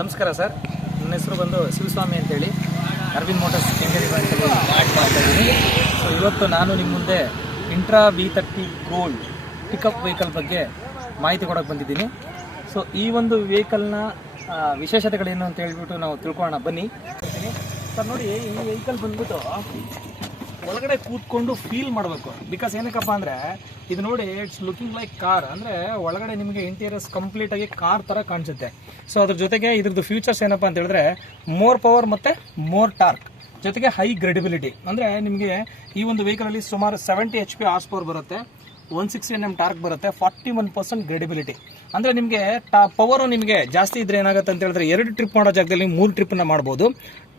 ನಮಸ್ಕಾರ ಸರ್, ನನ್ನ ಹೆಸರು ಬಂದು ಶಿವಸ್ವಾಮಿ ಅಂತೇಳಿ ಅರವಿಂದ್ ಮೋಟರ್ಸ್ ಕೆಂಗೇರಿ ಬ್ರಾಂಚಲ್ಲಿ ಮಾಡ್ತಾ ಇದ್ದೀನಿ. ಸೊ ಇವತ್ತು ನಾನು ನಿಮ್ಮ ಮುಂದೆ intra V30 gold pickup vehicle ಬಗ್ಗೆ ಮಾಹಿತಿ ಕೊಡೋಕೆ ಬಂದಿದ್ದೀನಿ. ಸೊ ಈ ಒಂದು ವೆಹಿಕಲ್ನ ವಿಶೇಷತೆಗಳೇನು ಅಂತ ಹೇಳ್ಬಿಟ್ಟು ನಾವು ತಿಳ್ಕೊಳ್ಳೋಣ ಬನ್ನಿ. ಸರ್ ನೋಡಿ, ಈ ವೆಹಿಕಲ್ ಬಂದ್ಬಿಟ್ಟು ಒಳಗಡೆ ಕೂತ್ಕೊಂಡು ಫೀಲ್ ಮಾಡಬೇಕು. ಬಿಕಾಸ್ ಏನಕ್ಕಪ್ಪ ಅಂದರೆ ಇದು ನೋಡಿ, ಇಟ್ಸ್ ಲುಕಿಂಗ್ ಲೈಕ್ ಕಾರ್. ಅಂದರೆ ಒಳಗಡೆ ನಿಮಗೆ ಇಂಟೀರಿಯರ್ಸ್ ಕಂಪ್ಲೀಟಾಗಿ ಕಾರ್ ಥರ ಕಾಣಿಸುತ್ತೆ. ಸೊ ಅದ್ರ ಜೊತೆಗೆ ಇದ್ರದ್ದು ಫ್ಯೂಚರ್ಸ್ ಏನಪ್ಪ ಅಂತ ಹೇಳಿದ್ರೆ ಮೋರ್ ಪವರ್ ಮತ್ತು ಮೋರ್ ಟಾರ್ಕ್, ಜೊತೆಗೆ ಹೈ ಗ್ರೆಡಿಬಿಲಿಟಿ. ಅಂದರೆ ನಿಮಗೆ ಈ ಒಂದು ವೆಹಿಕಲಲ್ಲಿ ಸುಮಾರು 70 HP ಹಾರ್ಸ್ ಪವರ್ ಬರುತ್ತೆ, 160 Nm ಟಾರ್ಕ್ ಬರುತ್ತೆ, 41% ಗ್ರೆಡಿಬಿಲಿಟಿ. ಅಂದರೆ ನಿಮಗೆ ಪವರು ನಿಮಗೆ ಜಾಸ್ತಿ ಇದ್ರೆ ಏನಾಗುತ್ತೆ ಅಂತ ಹೇಳಿದ್ರೆ 2 ಟ್ರಿಪ್ ಮಾಡೋ ಜಾಗದಲ್ಲಿ 3 ಟ್ರಿಪ್ಪನ್ನು ಮಾಡ್ಬೋದು.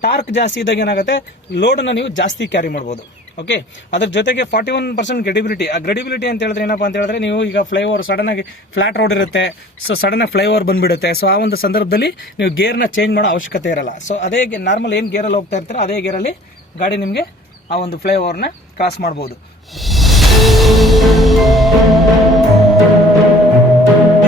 ಟಾರ್ಕ್ ಜಾಸ್ತಿ ಇದ್ದಾಗ ಏನಾಗುತ್ತೆ, ಲೋಡನ್ನು ನೀವು ಜಾಸ್ತಿ ಕ್ಯಾರಿ ಮಾಡ್ಬೋದು. ಓಕೆ, ಅದ್ರ ಜೊತೆಗೆ 41% ಗ್ರೆಡಿಬಿಲಿಟಿ. ಆ ಗ್ರೆಡಿಬಿಲಿಟಿ ಅಂತ ಹೇಳಿದ್ರೆ ಏನಪ್ಪ ಅಂತ ಹೇಳಿದ್ರೆ, ನೀವು ಈಗ ಫ್ಲೈಓವರ್ ಸಡನ್ನಾಗಿ ಫ್ಲಾಟ್ ರೋಡ್ ಇರುತ್ತೆ, ಸೊ ಸಡನ್ನಾಗಿ ಫ್ಲೈಓವರ್ ಬಂದುಬಿಡುತ್ತೆ. ಸೊ ಆ ಒಂದು ಸಂದರ್ಭದಲ್ಲಿ ನೀವು ಗೇರ್ನ ಚೇಂಜ್ ಮಾಡೋ ಅವಶ್ಯಕತೆ ಇರಲ್ಲ. ಸೊ ಅದೇ ನಾರ್ಮಲ್ ಏನು ಗೇರಲ್ಲಿ ಹೋಗ್ತಾ ಇರ್ತೀರೋ ಅದೇ ಗೇರಲ್ಲಿ ಗಾಡಿ ನಿಮಗೆ ಆ ಒಂದು ಫ್ಲೈಓವರ್ನ ಕ್ರಾಸ್ ಮಾಡ್ಬೋದು.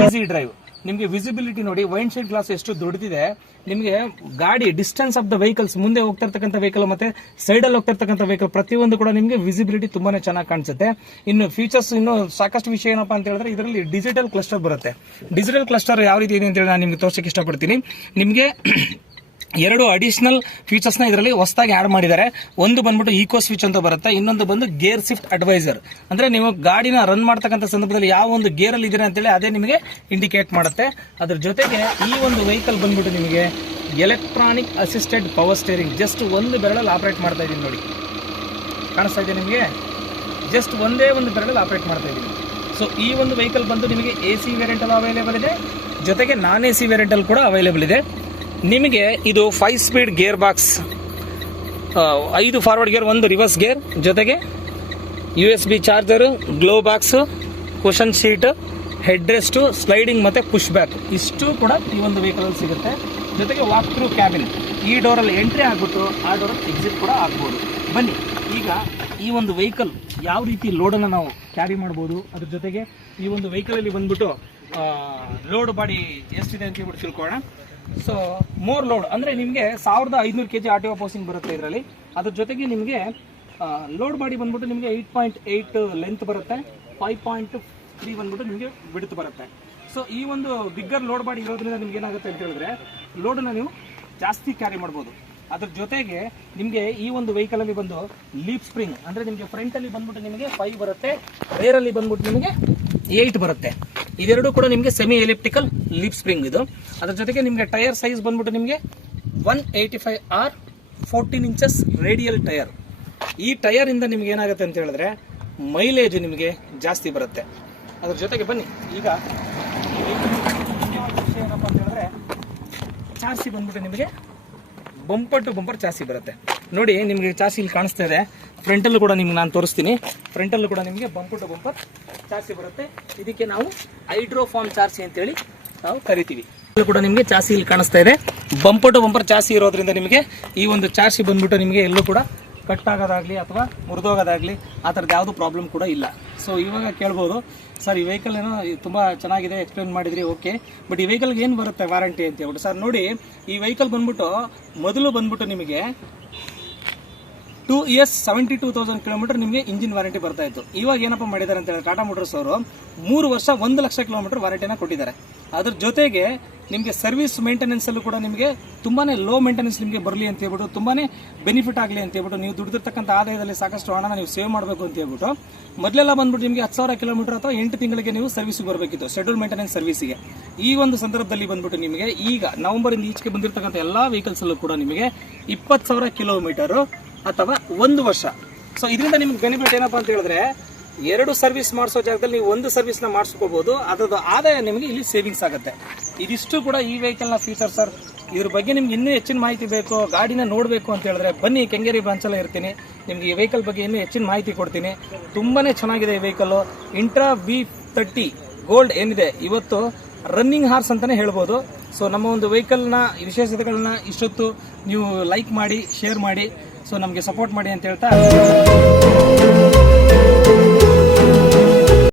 Easy drive. ನಿಮಗೆ ವಿಸಿಬಿಲಿಟಿ ನೋಡಿ, ವೈಂಡ್ ಶೀಲ್ಡ್ ಗ್ಲಾಸ್ ಎಷ್ಟು ದೊಡ್ಡದಿದೆ. ನಿಮಗೆ ಗಾಡಿ ಡಿಸ್ಟೆನ್ಸ್ ಆಫ್ ದ ವೆಹಿಕಲ್ಸ್, ಮುಂದೆ ಹೋಗ್ತಾ ಇರ್ತಕ್ಕಂಥ ವೆಹಿಕಲ್ ಮತ್ತೆ ಸೈಡಲ್ಲಿ ಹೋಗ್ತಾ ಇರ್ತಕ್ಕಂಥ ವೆಹಿಕಲ್ ಪ್ರತಿಯೊಂದು ಕೂಡ ನಿಮಗೆ ವಿಸಿಬಿಲಿಟಿ ತುಂಬಾನೇ ಚೆನ್ನಾಗಿ ಕಾಣಿಸುತ್ತೆ. ಇನ್ನು ಫೀಚರ್ಸ್ ಇನ್ನೂ ಸಾಕಷ್ಟು ವಿಷಯ ಏನಪ್ಪಾ ಅಂತ ಹೇಳಿದ್ರೆ, ಇದರಲ್ಲಿ ಡಿಜಿಟಲ್ ಕ್ಲಸ್ಟರ್ ಬರುತ್ತೆ. ಡಿಜಿಟಲ್ ಕ್ಲಸ್ಟರ್ ಯಾವ ರೀತಿ ಇದೆ ಅಂತ ಹೇಳಿ ನಾನು ನಿಮಗೆ ತೋರಿಸಕ್ಕೆ ಇಷ್ಟಪಡ್ತೀನಿ. ನಿಮಗೆ 2 ಅಡಿಷನಲ್ ಫೀಚರ್ಸ್ನ ಇದರಲ್ಲಿ ಹೊಸದಾಗಿ ಆ್ಯಡ್ ಮಾಡಿದ್ದಾರೆ. ಒಂದು ಬಂದ್ಬಿಟ್ಟು ಈಕೋ ಸ್ವಿಚ್ ಅಂತ ಬರುತ್ತೆ, ಇನ್ನೊಂದು ಬಂದು ಗೇರ್ ಶಿಫ್ಟ್ ಅಡ್ವೈಸರ್. ಅಂದ್ರೆ ನೀವು ಗಾಡಿನ ರನ್ ಮಾಡ್ತಕ್ಕಂಥ ಸಂದರ್ಭದಲ್ಲಿ ಯಾವ ಒಂದು ಗೇರಲ್ಲಿ ಇದ್ದೀರಾ ಅಂತೇಳಿ ಅದೇ ನಿಮಗೆ ಇಂಡಿಕೇಟ್ ಮಾಡುತ್ತೆ. ಅದ್ರ ಜೊತೆಗೆ ಈ ಒಂದು ವೆಹಿಕಲ್ ಬಂದ್ಬಿಟ್ಟು ನಿಮಗೆ electronic assisted power steering. Just ಒಂದು ಬೆರಳಲ್ಲಿ ಆಪರೇಟ್ ಮಾಡ್ತಾ ಇದ್ದೀನಿ ನೋಡಿ, ಕಾಣಿಸ್ತಾ ಇದೆ ನಿಮಗೆ? ಜಸ್ಟ್ ಒಂದೇ ಒಂದು ಬೆರಳಲ್ಲಿ ಆಪರೇಟ್ ಮಾಡ್ತಾ ಇದ್ದೀನಿ. ಸೊ ಈ ಒಂದು ವೆಹಿಕಲ್ ಬಂದು ನಿಮಗೆ AC ವೇರಿಯಂಟಲ್ಲಿ ಅವೈಲೇಬಲ್ ಇದೆ, ಜೊತೆಗೆ ನಾನ್ AC ವೇರಿಯಂಟಲ್ಲಿ ಕೂಡ ಅವೈಲೇಬಲ್ ಇದೆ. ನಿಮಗೆ ಇದು 5 speed gear box, 5 forward gear, 1 reverse gear, ಜೊತೆಗೆ USB charger, glove box, cushion seat, head rest, sliding ಮತ್ತು ಪುಷ್ ಬ್ಯಾಕ್ ಇಷ್ಟು ಕೂಡ ಈ ಒಂದು ವೆಹಿಕಲಲ್ಲಿ ಸಿಗುತ್ತೆ. ಜೊತೆಗೆ ವಾಕ್ ಥ್ರೂ ಕ್ಯಾಬಿನ್, ಈ ಡೋರಲ್ಲಿ ಎಂಟ್ರಿ ಆಗ್ಬಿಟ್ಟು ಆ ಡೋರಲ್ಲಿ ಎಕ್ಸಿಟ್ ಕೂಡ ಆಗ್ಬೋದು. ಬನ್ನಿ ಈಗ ಈ ಒಂದು ವೆಹಿಕಲ್ ಯಾವ ರೀತಿ ಲೋಡನ್ನು ನಾವು ಕ್ಯಾರಿ ಮಾಡ್ಬೋದು, ಅದ್ರ ಜೊತೆಗೆ ಈ ಒಂದು ವೆಹಿಕಲಲ್ಲಿ ಬಂದ್ಬಿಟ್ಟು ಲೋಡ್ ಬಾಡಿ ಎಷ್ಟಿದೆ ಅಂತ ಹೇಳ್ಬಿಟ್ಟು ತಿಳ್ಕೊಳ್ಳೋಣ. ಸೊ ಮೋರ್ ಲೋಡ್ ಅಂದರೆ ನಿಮಗೆ 1500 kg RTO ಪೋಸಿಂಗ್ ಬರುತ್ತೆ ಇದರಲ್ಲಿ. ಅದ್ರ ಜೊತೆಗೆ ನಿಮಗೆ ಲೋಡ್ ಬಾಡಿ ಬಂದ್ಬಿಟ್ಟು ನಿಮಗೆ 8.8 ಲೆಂತ್ ಬರುತ್ತೆ, 5.3 ಬಂದ್ಬಿಟ್ಟು ನಿಮಗೆ ಬಿಡ್ತು ಬರುತ್ತೆ. ಸೊ ಈ ಒಂದು ಬಿಗ್ಗರ್ ಲೋಡ್ ಬಾಡಿ ಇರೋದ್ರಿಂದ ನಿಮ್ಗೆ ಏನಾಗುತ್ತೆ ಅಂತ ಹೇಳಿದ್ರೆ ಲೋಡನ್ನು ನೀವು ಜಾಸ್ತಿ ಕ್ಯಾರಿ ಮಾಡ್ಬೋದು. ಅದ್ರ ಜೊತೆಗೆ ನಿಮಗೆ ಈ ಒಂದು ವೆಹಿಕಲಲ್ಲಿ ಬಂದು ಲೀಪ್ ಸ್ಪ್ರಿಂಗ್, ಅಂದರೆ ನಿಮಗೆ ಫ್ರಂಟಲ್ಲಿ ಬಂದ್ಬಿಟ್ಟು ನಿಮಗೆ 5 ಬರುತ್ತೆ, ರೇರಲ್ಲಿ ಬಂದ್ಬಿಟ್ಟು ನಿಮಗೆ 8 ಬರುತ್ತೆ. ಇದೆರಡು ಕೂಡ ನಿಮಗೆ ಸೆಮಿ ಎಲಿಪ್ಟಿಕಲ್ ಲೀಪ್ ಸ್ಪ್ರಿಂಗ್ ಇದು. ಅದ್ರ ಜೊತೆಗೆ ನಿಮಗೆ ಟೈರ್ ಸೈಜ್ ಬಂದ್ಬಿಟ್ಟು ನಿಮಗೆ 185R 14 ಇಂಚಸ್ ರೇಡಿಯಲ್ ಟೈರ್. ಈ ಟೈರ್ ಇಂದ ನಿಮ್ಗೆ ಏನಾಗುತ್ತೆ ಅಂತ ಹೇಳಿದ್ರೆ ಮೈಲೇಜ್ ನಿಮಗೆ ಜಾಸ್ತಿ ಬರುತ್ತೆ. ಅದ್ರ ಜೊತೆಗೆ ಬನ್ನಿ ಈಗ ಏನಪ್ಪ ಅಂತ ಹೇಳಿದ್ರೆ ಚಾರ್ಸಿ ಬಂದ್ಬಿಟ್ಟು ನಿಮಗೆ ಬಂಪರ್ ಟು ಬಂಪರ್ ಚಾರ್ಸಿ ಬರುತ್ತೆ ನೋಡಿ. ನಿಮಗೆ ಚಾರ್ಸಿ ಇಲ್ಲಿ ಕಾಣಿಸ್ತಾ ಇದೆ, ಫ್ರಂಟಲ್ಲೂ ಕೂಡ ನಿಮ್ಗೆ ನಾನು ತೋರಿಸ್ತೀನಿ. ಫ್ರಂಟಲ್ಲೂ ಕೂಡ ನಿಮಗೆ ಬಂಪರ್ ಟು ಬಂಪರ್ ಚಾರ್ಸಿ ಬರುತ್ತೆ. ಇದಕ್ಕೆ ನಾವು ಹೈಡ್ರೋಫಾರ್ಮ್ ಚಾರ್ಸಿ ಅಂತೇಳಿ ನಾವು ಕರಿತೀವಿ. ಇಲ್ಲೂ ಕೂಡ ನಿಮಗೆ ಚಾರ್ಸಿ ಇಲ್ಲಿ ಕಾಣಿಸ್ತಾ ಇದೆ, ಬಂಪರ್ ಟು ಬಂಪರ್ ಚಾರ್ಸಿ ಇರೋದ್ರಿಂದ ನಿಮಗೆ ಈ ಒಂದು ಚಾರ್ಸಿ ಬಂದ್ಬಿಟ್ಟು ನಿಮಗೆ ಎಲ್ಲೂ ಕೂಡ ಕಟ್ ಆಗೋದಾಗಲಿ ಅಥವಾ ಮುರಿದೋಗೋದಾಗಲಿ ಆ ಥರದ್ದು ಯಾವುದು ಪ್ರಾಬ್ಲಮ್ ಕೂಡ ಇಲ್ಲ. ಸೊ ಇವಾಗ ಕೇಳ್ಬೋದು, ಸರ್ ಈ ವೆಹಿಕಲ್ ಏನೋ ತುಂಬ ಚೆನ್ನಾಗಿದೆ ಎಕ್ಸ್ಪ್ಲೇನ್ ಮಾಡಿದ್ರಿ, ಓಕೆ, ಬಟ್ ಈ ವೆಹಿಕಲ್ಗೆ ಏನು ಬರುತ್ತೆ ವಾರಂಟಿ ಅಂತ ಹೇಳ್ಬಿಟ್ಟು. ಸರ್ ನೋಡಿ, ಈ ವೆಹಿಕಲ್ ಬಂದ್ಬಿಟ್ಟು ಮೊದಲು ಬಂದ್ಬಿಟ್ಟು ನಿಮಗೆ 2 years 72,000 ಕಿಲೋಮೀಟರ್ ನಿಮಗೆ ಇಂಜಿನ್ ವಾರಂಟಿ ಬರ್ತಾ ಇತ್ತು. ಇವಾಗ ಏನಪ್ಪ ಮಾಡಿದ್ದಾರೆ ಅಂತ ಹೇಳಿದ್ರೆ ಟಾಟಾ ಮೋಟರ್ಸ್ ಅವರು 3 ವರ್ಷ 1 ಲಕ್ಷ ಕಿಲೋಮೀಟರ್ ವಾರಂಟಿನ ಕೊಟ್ಟಿದ್ದಾರೆ. ಅದ್ರ ಜೊತೆಗೆ ನಿಮಗೆ ಸರ್ವಿಸ್ ಮೇಂಟೆನೆನ್ಸಲ್ಲೂ ಕೂಡ ನಿಮಗೆ ತುಂಬಾ ಲೋ ಮೇಂಟೆನೆನ್ಸ್ ನಿಮಗೆ ಬರಲಿ ಅಂತ ಹೇಳ್ಬಿಟ್ಟು, ತುಂಬಾ ಬೆನಿಫಿಟ್ ಆಗಲಿ ಅಂತ ಹೇಳ್ಬಿಟ್ಟು, ನೀವು ದುಡ್ದಿರ್ತಕ್ಕಂಥ ಆದಾಯದಲ್ಲಿ ಸಾಕಷ್ಟು ಹಣನ ನೀವು ಸೇವ್ ಮಾಡಬೇಕು ಅಂತ ಹೇಳ್ಬಿಟ್ಟು ಮೊದಲೆಲ್ಲ ಬಂದ್ಬಿಟ್ಟು ನಿಮಗೆ 10,000 ಕಿಲೋಮೀಟರ್ ಅಥವಾ 8 ತಿಂಗಳಿಗೆ ನೀವು ಸರ್ವಿಸ್ಗೆ ಬರಬೇಕಿತ್ತು, ಶೆಡ್ಯೂಲ್ ಮೇಂಟೆನೆನ್ಸ್ ಸರ್ವಿಸಿಗೆ. ಈ ಒಂದು ಸಂದರ್ಭದಲ್ಲಿ ಬಂದ್ಬಿಟ್ಟು ನಿಮಗೆ ಈಗ ನವೆಂಬರಿಂದ ಈಚೆಗೆ ಬಂದಿರತಕ್ಕಂಥ ಎಲ್ಲ ವೆಹಿಕಲ್ಸಲ್ಲೂ ಕೂಡ ನಿಮಗೆ 20,000 ಕಿಲೋಮೀಟರು ಅಥವಾ 1 ವರ್ಷ. ಸೊ ಇದರಿಂದ ನಿಮ್ಗೆ ಬೆನಿಫಿಟ್ ಏನಪ್ಪ ಅಂತ ಹೇಳಿದ್ರೆ 2 ಸರ್ವಿಸ್ ಮಾಡಿಸೋ ಜಾಗದಲ್ಲಿ ನೀವು 1 ಸರ್ವಿಸ್ನ ಮಾಡಿಸ್ಕೋಬಹುದು. ಅದರ ಆದಾಯ ನಿಮಗೆ ಇಲ್ಲಿ ಸೇವಿಂಗ್ಸ್ ಆಗುತ್ತೆ. ಇದಿಷ್ಟು ಕೂಡ ಈ ವೆಹಿಕಲ್ನ ಫೀಚರ್ ಸರ್. ಇದ್ರ ಬಗ್ಗೆ ನಿಮ್ಗೆ ಇನ್ನೂ ಹೆಚ್ಚಿನ ಮಾಹಿತಿ ಬೇಕು, ಗಾಡಿನ ನೋಡಬೇಕು ಅಂತ ಹೇಳಿದ್ರೆ ಬನ್ನಿ, ಕೆಂಗೇರಿ ಬ್ರಾಂಚಲ್ಲೇ ಇರ್ತೀನಿ. ನಿಮಗೆ ಈ ವೆಹಿಕಲ್ ಬಗ್ಗೆ ಇನ್ನೂ ಹೆಚ್ಚಿನ ಮಾಹಿತಿ ಕೊಡ್ತೀನಿ. ತುಂಬಾ ಚೆನ್ನಾಗಿದೆ ಈ ವೆಹಿಕಲ್ಲು. ಇಂಟ್ರಾ V30 ಗೋಲ್ಡ್ ಏನಿದೆ ಇವತ್ತು ರನ್ನಿಂಗ್ ಹಾರ್ಸ್ ಅಂತಲೇ ಹೇಳ್ಬೋದು. ಸೊ ನಮ್ಮ ಒಂದು ವೆಹಿಕಲ್ನ ವಿಶೇಷತೆಗಳನ್ನ ಇಷ್ಟೊತ್ತು ನೀವು ಲೈಕ್ ಮಾಡಿ, ಶೇರ್ ಮಾಡಿ, ಸೊ ನಮಗೆ ಸಪೋರ್ಟ್ ಮಾಡಿ ಅಂತ ಹೇಳ್ತಾ